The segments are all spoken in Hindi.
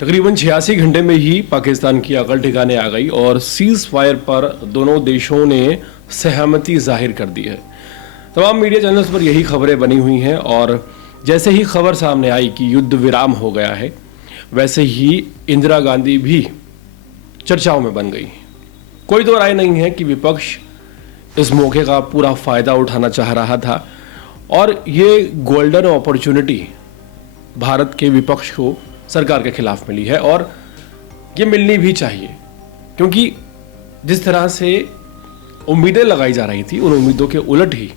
तकरीबन 86 घंटे में ही पाकिस्तान की अकल ठिकाने आ गई और सीज फायर पर दोनों देशों ने सहमति जाहिर कर दी है। तमाम मीडिया चैनल्स पर यही खबरें बनी हुई हैं और जैसे ही खबर सामने आई कि युद्ध विराम हो गया है, वैसे ही इंदिरा गांधी भी चर्चाओं में बन गई। कोई दो राय नहीं है कि विपक्ष इस मौके का पूरा फायदा उठाना चाह रहा था और ये गोल्डन अपॉर्चुनिटी भारत के विपक्ष को सरकार के खिलाफ मिली है और ये मिलनी भी चाहिए, क्योंकि जिस तरह से उम्मीदें लगाई जा रही थी उन उम्मीदों के उलट ही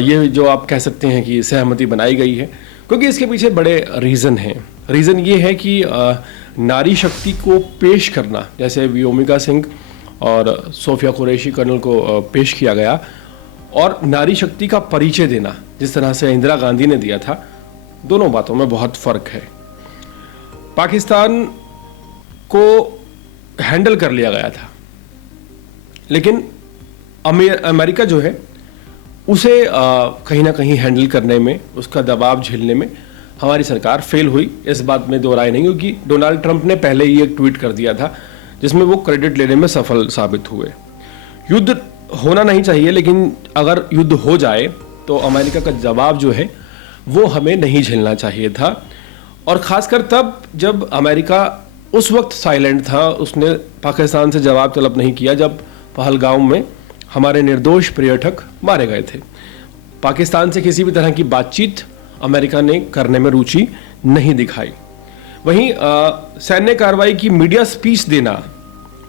ये जो आप कह सकते हैं कि सहमति बनाई गई है, क्योंकि इसके पीछे बड़े रीज़न हैं। रीज़न ये है कि नारी शक्ति को पेश करना, जैसे व्योमिका सिंह और सोफिया कुरैशी कर्नल को पेश किया गया, और नारी शक्ति का परिचय देना जिस तरह से इंदिरा गांधी ने दिया था, दोनों बातों में बहुत फ़र्क है। पाकिस्तान को हैंडल कर लिया गया था, लेकिन अमेरिका जो है उसे कहीं ना कहीं हैंडल करने में, उसका दबाव झेलने में हमारी सरकार फेल हुई। इस बात में दो राय नहीं, क्योंकि डोनाल्ड ट्रंप ने पहले ही एक ट्वीट कर दिया था जिसमें वो क्रेडिट लेने में सफल साबित हुए। युद्ध होना नहीं चाहिए, लेकिन अगर युद्ध हो जाए तो अमेरिका का जवाब जो है वो हमें नहीं झेलना चाहिए था, और ख़ासकर तब जब अमेरिका उस वक्त साइलेंट था। उसने पाकिस्तान से जवाब तलब नहीं किया जब पहलगाम में हमारे निर्दोष पर्यटक मारे गए थे। पाकिस्तान से किसी भी तरह की बातचीत अमेरिका ने करने में रुचि नहीं दिखाई। वहीं सैन्य कार्रवाई की मीडिया स्पीच देना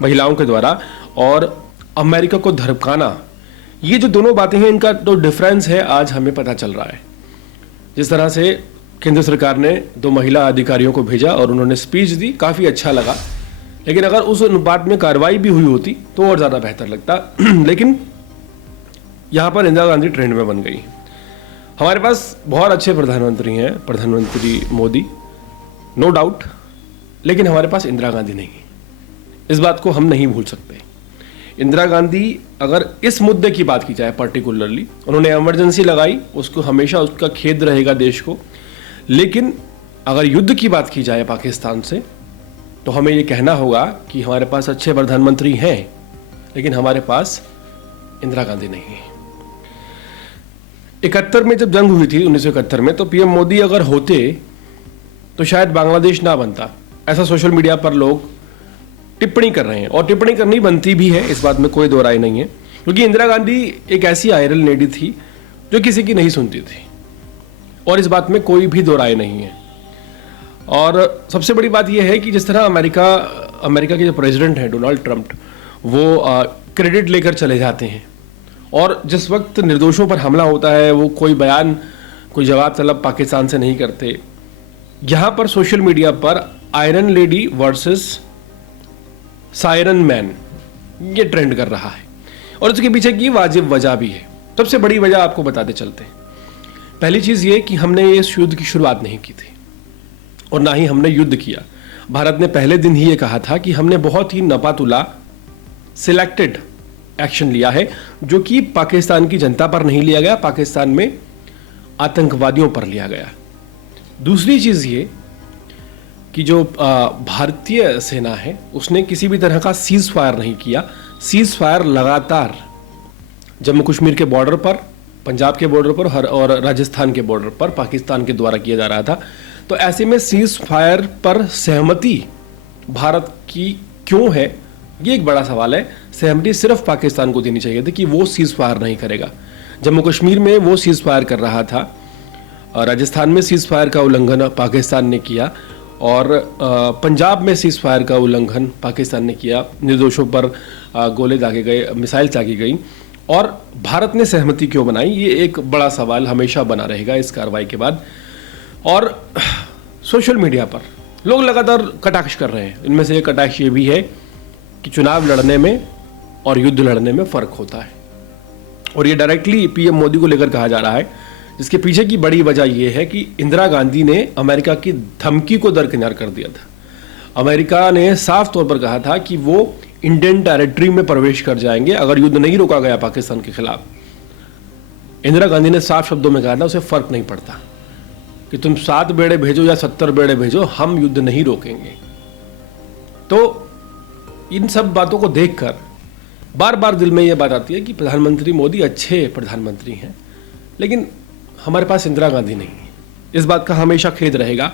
महिलाओं के द्वारा और अमेरिका को धमकाना, ये जो दोनों बातें हैं, इनका जो डिफरेंस है आज हमें पता चल रहा है। जिस तरह से केंद्र सरकार ने 2 महिला अधिकारियों को भेजा और उन्होंने स्पीच दी, काफ़ी अच्छा लगा, लेकिन अगर उस अनुपात में कार्रवाई भी हुई होती तो और ज़्यादा बेहतर लगता। लेकिन यहाँ पर इंदिरा गांधी ट्रेंड में बन गई। हमारे पास बहुत अच्छे प्रधानमंत्री हैं, प्रधानमंत्री मोदी, नो डाउट, लेकिन हमारे पास इंदिरा गांधी नहीं है। इस बात को हम नहीं भूल सकते। इंदिरा गांधी, अगर इस मुद्दे की बात की जाए पर्टिकुलरली, उन्होंने इमरजेंसी लगाई, उसको हमेशा उसका खेद रहेगा देश को, लेकिन अगर युद्ध की बात की जाए पाकिस्तान से तो हमें ये कहना होगा कि हमारे पास अच्छे प्रधानमंत्री हैं, लेकिन हमारे पास इंदिरा गांधी नहीं है। 71 में जब जंग हुई थी 1971 में, तो पीएम मोदी अगर होते तो शायद बांग्लादेश ना बनता, ऐसा सोशल मीडिया पर लोग टिप्पणी कर रहे हैं, और टिप्पणी करनी बनती भी है, इस बात में कोई दो राय नहीं है, क्योंकि इंदिरा गांधी एक ऐसी आयरन लेडी थी जो किसी की नहीं सुनती थी, और इस बात में कोई भी दो राय नहीं है। और सबसे बड़ी बात यह है कि जिस तरह अमेरिका के जो प्रेसिडेंट हैं डोनाल्ड ट्रंप, वो क्रेडिट लेकर चले जाते हैं, और जिस वक्त निर्दोषों पर हमला होता है वो कोई बयान, कोई जवाब तलब पाकिस्तान से नहीं करते। यहाँ पर सोशल मीडिया पर iron lady versus siren man ये ट्रेंड कर रहा है, और इसके पीछे की वाजिब वजह भी है। सबसे बड़ी वजह आपको बताते चलते हैं। पहली चीज़ ये कि हमने इस युद्ध की शुरुआत नहीं की थी और ना ही हमने युद्ध किया। भारत ने पहले दिन ही ये कहा था कि हमने बहुत ही नपातुला सिलेक्टेड एक्शन लिया है, जो कि पाकिस्तान की जनता पर नहीं लिया गया, पाकिस्तान में आतंकवादियों पर लिया गया। दूसरी चीज़ ये कि जो भारतीय सेना है उसने किसी भी तरह का सीज फायर नहीं किया। सीज फायर लगातार जम्मू कश्मीर के बॉर्डर पर, पंजाब के बॉर्डर पर और राजस्थान के बॉर्डर पर पाकिस्तान के द्वारा किया जा रहा था। तो ऐसे में सीज फायर पर सहमति भारत की क्यों है, ये एक बड़ा सवाल है। सहमति सिर्फ पाकिस्तान को देनी चाहिए थी कि वो सीज फायर नहीं करेगा। जम्मू कश्मीर में वो सीज फायर कर रहा था, राजस्थान में सीज फायर का उल्लंघन पाकिस्तान ने किया, और पंजाब में सीज फायर का उल्लंघन पाकिस्तान ने किया। निर्दोषों पर गोले दागे गए, मिसाइल दागी गई, और भारत ने सहमति क्यों बनाई, ये एक बड़ा सवाल हमेशा बना रहेगा इस कार्रवाई के बाद। और सोशल मीडिया पर लोग लगातार कटाक्ष कर रहे हैं। इनमें से एक कटाक्ष ये भी है कि चुनाव लड़ने में और युद्ध लड़ने में फ़र्क होता है, और ये डायरेक्टली पीएम मोदी को लेकर कहा जा रहा है, जिसके पीछे की बड़ी वजह यह है कि इंदिरा गांधी ने अमेरिका की धमकी को दरकिनार कर दिया था। अमेरिका ने साफ तौर पर कहा था कि वो इंडियन टेरिटरी में प्रवेश कर जाएंगे अगर युद्ध नहीं रोका गया पाकिस्तान के खिलाफ। इंदिरा गांधी ने साफ शब्दों में कहा था उसे फर्क नहीं पड़ता कि तुम 7 बेड़े भेजो या 70 बेड़े भेजो, हम युद्ध नहीं रोकेंगे। तो इन सब बातों को देखकर बार बार दिल में यह बात आती है कि प्रधानमंत्री मोदी अच्छे प्रधानमंत्री हैं, लेकिन हमारे पास इंदिरा गांधी नहीं है। इस बात का हमेशा खेद रहेगा।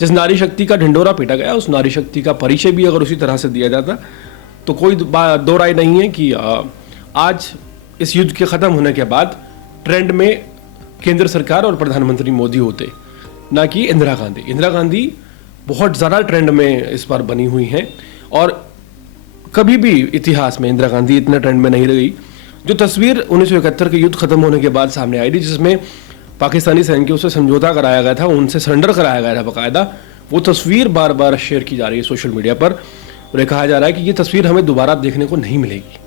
जिस नारी शक्ति का ढिंडोरा पीटा गया, उस नारी शक्ति का परिचय भी अगर उसी तरह से दिया जाता तो कोई दो राय नहीं है कि आज इस युद्ध के ख़त्म होने के बाद ट्रेंड में केंद्र सरकार और प्रधानमंत्री मोदी होते, ना कि इंदिरा गांधी। इंदिरा गांधी बहुत ज़्यादा ट्रेंड में इस बार बनी हुई हैं और कभी भी इतिहास में इंदिरा गांधी इतने ट्रेंड में नहीं रही। जो तस्वीर 1971 के युद्ध खत्म होने के बाद सामने आई थी, जिसमें पाकिस्तानी सैनिकों से समझौता कराया गया था, उनसे सरेंडर कराया गया था बाकायदा, वो तस्वीर बार बार शेयर की जा रही है सोशल मीडिया पर और ये कहा जा रहा है कि ये तस्वीर हमें दोबारा देखने को नहीं मिलेगी।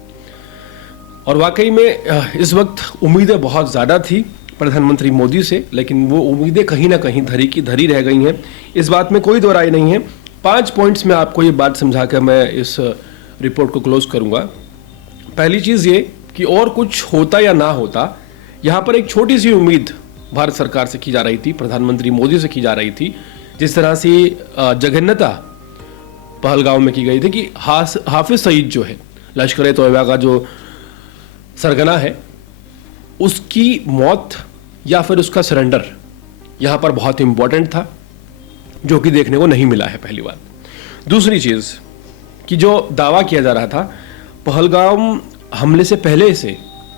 और वाकई में इस वक्त उम्मीदें बहुत ज़्यादा थी प्रधानमंत्री मोदी से, लेकिन वो उम्मीदें कहीं ना कहीं धरी की धरी रह गई हैं। इस बात में कोई दो राय नहीं है। 5 पॉइंट्स में आपको ये बात समझा कर मैं इस रिपोर्ट को क्लोज करूंगा। पहली चीज़ ये कि और कुछ होता या ना होता, यहाँ पर एक छोटी सी उम्मीद भारत सरकार से की जा रही थी, प्रधानमंत्री मोदी से की जा रही थी। जिस तरह से जघन्यता पहलगांव में की गई थी कि हाफिज सईद जो है, लश्कर तोयबा का जो सरगना है, उसकी मौत या फिर उसका सरेंडर यहाँ पर बहुत इंपॉर्टेंट था, जो कि देखने को नहीं मिला है, पहली बात। दूसरी चीज़ कि जो दावा किया जा रहा था, पहलगाम हमले से पहले से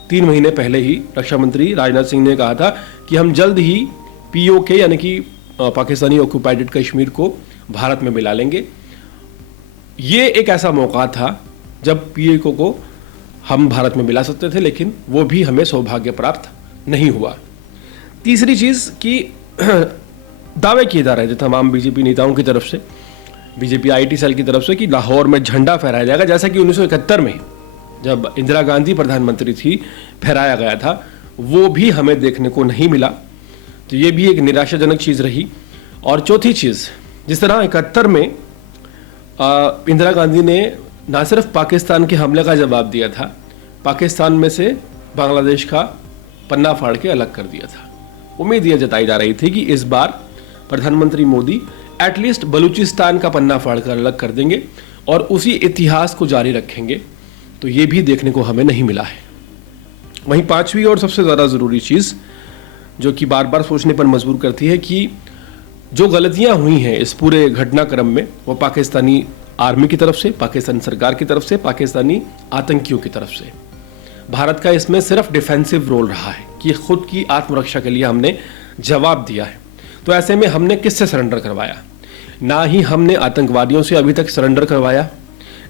3 महीने पहले ही रक्षा मंत्री राजनाथ सिंह ने कहा था कि हम जल्द ही POK यानी कि पाकिस्तानी ऑक्यूपाइड कश्मीर को भारत में मिला लेंगे। ये एक ऐसा मौका था जब POK को हम भारत में मिला सकते थे, लेकिन वो भी हमें सौभाग्य प्राप्त नहीं हुआ। तीसरी चीज़ कि दावे किए जा रहे थे तमाम बीजेपी नेताओं की तरफ से, बीजेपी IT सेल की तरफ से, कि लाहौर में झंडा फहराया जाएगा, जैसा कि 1971 में जब इंदिरा गांधी प्रधानमंत्री थी फहराया गया था। वो भी हमें देखने को नहीं मिला, तो ये भी एक निराशाजनक चीज़ रही। और चौथी चीज़, जिस तरह 71 में इंदिरा गांधी ने ना सिर्फ पाकिस्तान के हमले का जवाब दिया था, पाकिस्तान में से बांग्लादेश का पन्ना फाड़ के अलग कर दिया था। उम्मीद यह जताई जा रही थी कि इस बार प्रधानमंत्री मोदी एटलीस्ट बलूचिस्तान का पन्ना फाड़ कर अलग कर देंगे और उसी इतिहास को जारी रखेंगे, तो ये भी देखने को हमें नहीं मिला है। वहीं 5वीं और सबसे ज़्यादा ज़रूरी चीज़ जो कि बार बार सोचने पर मजबूर करती है कि जो गलतियां हुई हैं इस पूरे घटनाक्रम में, वो पाकिस्तानी आर्मी की तरफ से, पाकिस्तानी सरकार की तरफ से, पाकिस्तानी आतंकियों की तरफ से। भारत का इसमें सिर्फ डिफेंसिव रोल रहा है कि खुद की आत्मरक्षा के लिए हमने जवाब दिया है। तो ऐसे में हमने किससे सरेंडर करवाया? ना ही हमने आतंकवादियों से अभी तक सरेंडर करवाया,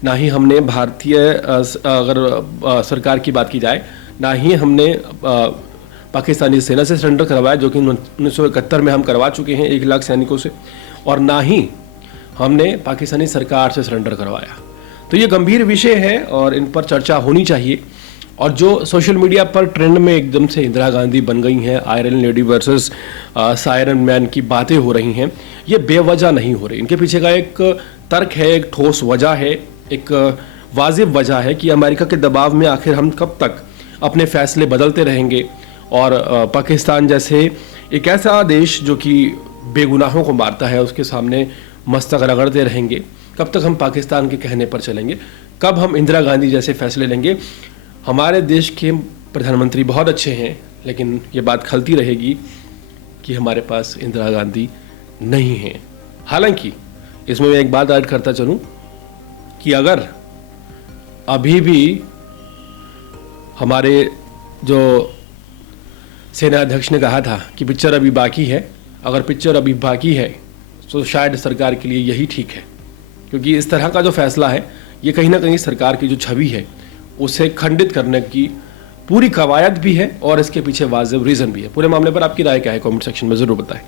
ना ही हमने भारतीय अगर सरकार की बात की जाए, ना ही हमने पाकिस्तानी सेना से सरेंडर करवाया, जो कि 1971 में हम करवा चुके हैं 1 लाख सैनिकों से, और ना ही हमने पाकिस्तानी सरकार से सरेंडर करवाया। तो ये गंभीर विषय है और इन पर चर्चा होनी चाहिए। और जो सोशल मीडिया पर ट्रेंड में एकदम से इंदिरा गांधी बन गई हैं, iron lady versus siren man की बातें हो रही हैं, ये बेवजह नहीं हो रही। इनके पीछे का एक तर्क है, एक ठोस वजह है, एक वाजिब वजह है कि अमेरिका के दबाव में आखिर हम कब तक अपने फैसले बदलते रहेंगे और पाकिस्तान जैसे एक ऐसा देश जो कि बेगुनाहों को मारता है, उसके सामने मस्तक रगड़ते रहेंगे। कब तक हम पाकिस्तान के कहने पर चलेंगे? कब हम इंदिरा गांधी जैसे फैसले लेंगे? हमारे देश के प्रधानमंत्री बहुत अच्छे हैं, लेकिन ये बात खलती रहेगी कि हमारे पास इंदिरा गांधी नहीं है। हालांकि इसमें मैं एक बात ऐड करता चलूं कि अगर अभी भी हमारे जो सेना अध्यक्ष ने कहा था कि पिक्चर अभी बाकी है, अगर पिक्चर अभी बाकी है तो शायद सरकार के लिए यही ठीक है, क्योंकि इस तरह का जो फैसला है ये कहीं ना कहीं सरकार की जो छवि है उसे खंडित करने की पूरी कवायद भी है और इसके पीछे वाजिब रीज़न भी है। पूरे मामले पर आपकी राय क्या है? कमेंट सेक्शन में ज़रूर बताएं।